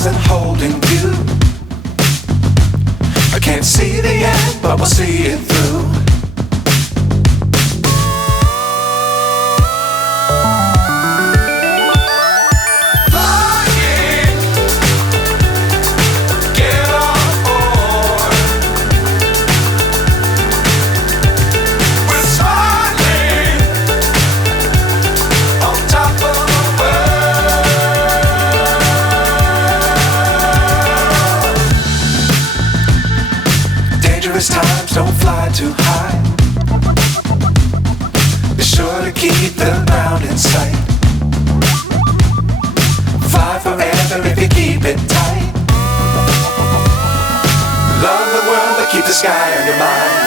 stars and holding you. I can't see the end, but we'll see it through. Times don't fly too high. Be sure to keep the ground in sight. Fly forever if you keep it tight. Love the world but keep the sky on your mind.